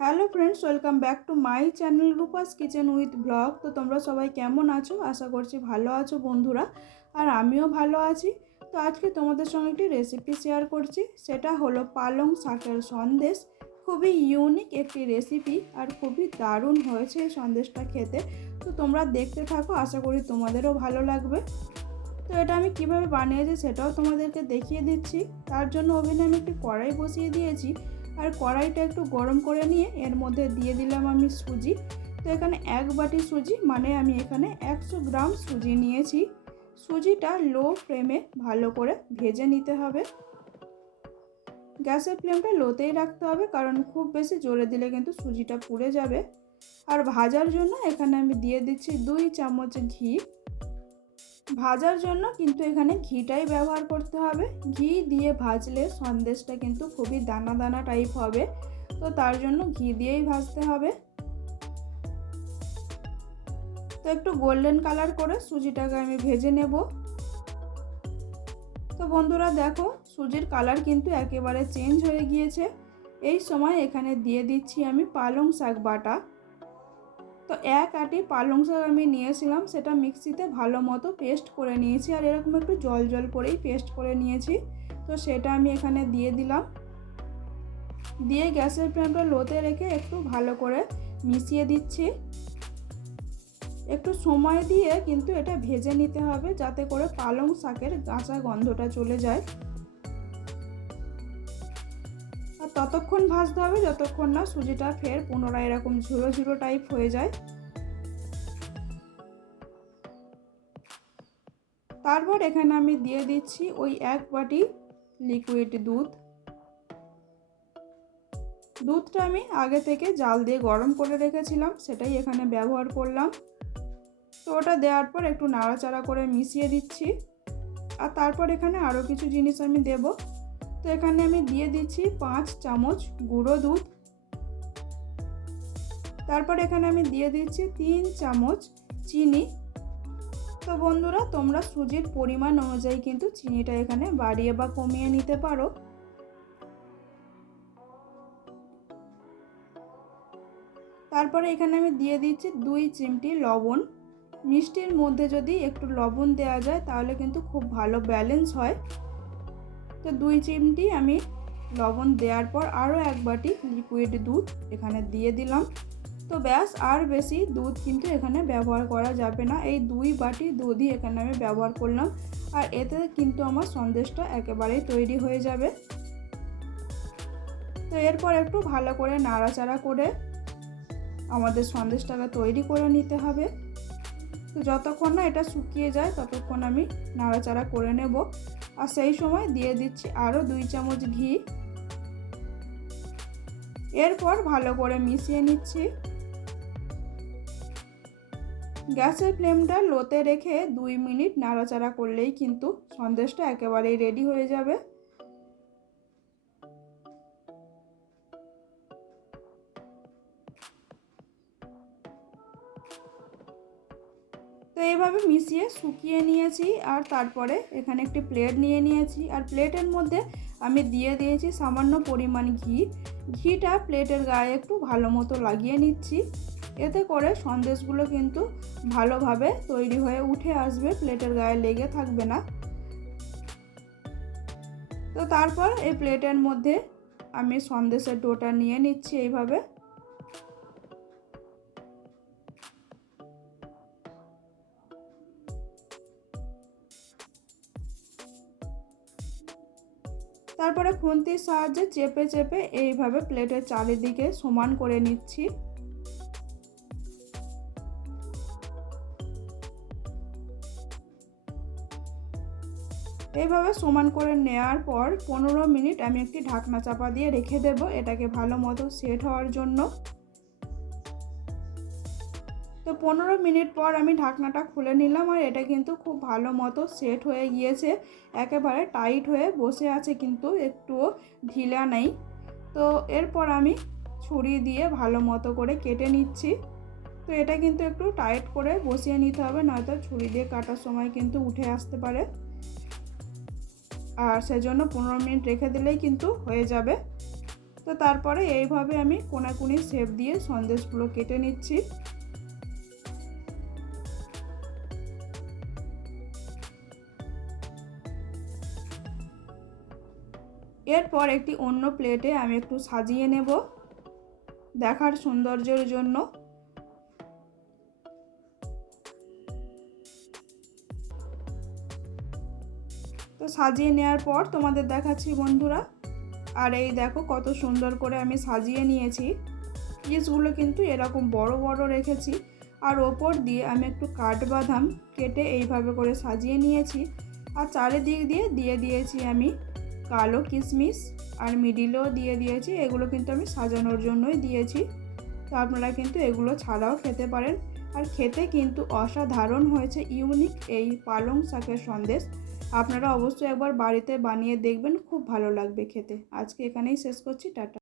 Hello friends, welcome back to my channel Rupa's kitchen with blog. তো তোমরা সবাই কেমন আছো? আশা করছি ভালো আছো বন্ধুরা, আর আমিও ভালো আছি। তো আজকে তোমাদের সঙ্গে একটি রেসিপি শেয়ার করছি, সেটা হলো পালং শাকের সন্দেশ। খুবই ইউনিক একটি রেসিপি আর খুবই দারুণ হয়েছে এই সন্দেশটা খেতে। তো তোমরা দেখতে থাকো, আশা করি তোমাদেরও ভালো লাগবে। তো এটা আমি কিভাবে বানিয়েছি সেটাও তোমাদেরকে দেখিয়ে দিচ্ছি। তার জন্য ওভেনে আমি একটি কড়াই বসিয়ে দিয়েছি, আর কড়াইটা একটু গরম করে নিয়ে এর মধ্যে দিয়ে দিলাম আমি সুজি। তো এখানে 1 বাটি সুজি, মানে আমি এখানে 100 গ্রাম সুজি নিয়েছি। সুজিটা লো ফ্লেমে ভালো করে ভেজে নিতে হবে। গ্যাসের ফ্লেমটা লোতেই রাখতে হবে, কারণ খুব বেশি জোরে দিলে কিন্তু সুজিটা পুড়ে যাবে। আর ভাজার জন্য এখানে আমি দিয়ে দিচ্ছি 2 চামচ ঘি। ভাজার জন্য কিন্তু এখানে ঘিটাই ব্যবহার করতে হবে। ঘি দিয়ে ভাজলে সন্দেশটা কিন্তু খুবই দানা দানা টাইপ হবে, তো তার জন্য ঘি দিয়েই ভাজতে হবে। তো একটু গোল্ডেন কালার করে সুজিটাকে আমি ভেজে নেব। তো বন্ধুরা দেখো, সুজির কালার কিন্তু একেবারে চেঞ্জ হয়ে গিয়েছে। এই সময় এখানে দিয়ে দিচ্ছি আমি পালং শাক বাটা। তো 1 আটি পালং শাক আমি নিয়েছিলাম, সেটা মিক্সিতে ভালো মতো পেস্ট করে নিয়েছি, আর এরকম একটু জল জল করেই পেস্ট করে নিয়েছি। তো সেটা আমি এখানে দিয়ে দিলাম। দিয়ে গ্যাসের ফ্লেমটা লোতে রেখে একটু ভালো করে মিশিয়ে দিচ্ছি। একটু সময় দিয়ে কিন্তু এটা ভেজে নিতে হবে, যাতে করে পালং শাকের কাঁচা গন্ধটা চলে যায়। আর ততক্ষণ ভাজতে হবে যতক্ষণ না সুজিটা ফের পুনরায় এরকম ঝুরো ঝুরো টাইপ হয়ে যায়। তারপর এখানে আমি দিয়ে দিচ্ছি ওই 1 বাটি লিকুইড দুধ। দুধটা আমি আগে থেকে জাল দিয়ে গরম করে রেখেছিলাম, সেটাই এখানে ব্যবহার করলাম। তো ওটা দেওয়ার পর একটু নাড়াচাড়া করে মিশিয়ে দিচ্ছি। আর তারপর এখানে আরও কিছু জিনিস আমি দেব। তো এখানে আমি দিয়ে দিচ্ছি 5 চামচ গুঁড়ো দুধ। তারপর এখানে আমি দিয়ে দিচ্ছি 3 চামচ চিনি। তো বন্ধুরা, তোমরা সুজির পরিমাণ অনুযায়ী কিন্তু চিনিটা এখানে বাড়িয়ে বা কমিয়ে নিতে পারো। তারপরে এখানে আমি দিয়ে দিচ্ছি 2 চিমটি লবণ। মিষ্টির মধ্যে যদি একটু লবণ দেওয়া যায় তাহলে কিন্তু খুব ভালো ব্যালেন্স হয়। তো 2 চিমটি আমি লবণ দেওয়ার পর আরও 1 বাটি লিকুইড দুধ এখানে দিয়ে দিলাম। তো ব্যাস, আর বেশি দুধ কিন্তু এখানে ব্যবহার করা যাবে না। এই 2 বাটি দুধই এখানে আমি ব্যবহার করলাম, আর এতে কিন্তু আমার সন্দেশটা একেবারেই তৈরি হয়ে যাবে। তো এরপর একটু ভালো করে নাড়াচাড়া করে আমাদের সন্দেশটাকে তৈরি করে নিতে হবে। তো যতক্ষণ না এটা শুকিয়ে যায় ততক্ষণ আমি নাড়াচাড়া করে নেব। আর সেই সময় দিয়ে দিচ্ছি আরও 2 চামচ ঘি। এরপর ভালো করে মিশিয়ে নিচ্ছি। গ্যাসের ফ্লেমটা লোতে রেখে 2 মিনিট নাড়াচাড়া করলেই কিন্তু সন্দেশটা একেবারেই রেডি হয়ে যাবে। তো এইভাবে মিশিয়ে শুকিয়ে নিয়েছি, আর তারপরে এখানে একটি প্লেট নিয়ে নিয়েছি, আর প্লেটের মধ্যে আমি দিয়ে দিয়েছি সামান্য পরিমাণ ঘি। ঘিটা প্লেটের গায়ে একটু ভালো মতো লাগিয়ে নিচ্ছি, এতে করে সন্দেশগুলো কিন্তু ভালোভাবে তৈরি হয়ে উঠে আসবে, প্লেটের গায়ে লেগে থাকবে না। তো তারপর এই প্লেটের মধ্যে আমি সন্দেশের ডোটা নিয়ে নিচ্ছি এইভাবে। তারপরে খুন্তির সাহায্যে চেপে চেপে এইভাবে প্লেটের চারিদিকে সমান করে নিচ্ছি। এইভাবে সমান করে নেওয়ার পর 15 মিনিট আমি একটি ঢাকনা চাপা দিয়ে রেখে দেব এটাকে ভালো মতো সেট হওয়ার জন্য। তো 15 মিনিট পর আমি ঢাকনাটা খুলে নিলাম, আর এটা কিন্তু খুব ভালো মতো সেট হয়ে গিয়েছে, একেবারে টাইট হয়ে বসে আছে, কিন্তু একটুও ঢিলা নেই। তো এরপর আমি ছুরি দিয়ে ভালো মতো করে কেটে নিচ্ছি। তো এটা কিন্তু একটু টাইট করে বসিয়ে নিতে হবে, নয়তো ছুরি দিয়ে কাটার সময় কিন্তু উঠে আসতে পারে। আর সেজন্য 15 মিনিট রেখে দিলেই কিন্তু হয়ে যাবে। তো তারপরে এইভাবে আমি কোনাকুনি শেপ দিয়ে সন্দেশগুলো কেটে নিচ্ছি। এরপর একটি অন্য প্লেটে আমি একটু সাজিয়ে নেব দেখার সৌন্দর্যের জন্য। তো সাজিয়ে নেওয়ার পর তোমাদের দেখাচ্ছি বন্ধুরা। আর এই দেখো কত সুন্দর করে আমি সাজিয়ে নিয়েছি। পিসগুলো কিন্তু এরকম বড় বড় রেখেছি। আর ওপর দিয়ে আমি একটু কাঠবাদাম কেটে এইভাবে করে সাজিয়ে নিয়েছি। আর চারিদিক দিয়ে দিয়েছি আমি কালো কিশমিশ, আর মিডিলেও দিয়ে দিয়েছি। এগুলো কিন্তু আমি সাজানোর জন্যই দিয়েছি। তো আপনারা কিন্তু এগুলো ছাড়াও খেতে পারেন। আর খেতে কিন্তু অসাধারণ হয়েছে, ইউনিক এই পালং শাকের সন্দেশ। আপনারা অবশ্যই একবার বাড়িতে বানিয়ে দেখবেন, খুব ভালো লাগবে খেতে। আজকে এখানেই শেষ করছি, টাটা।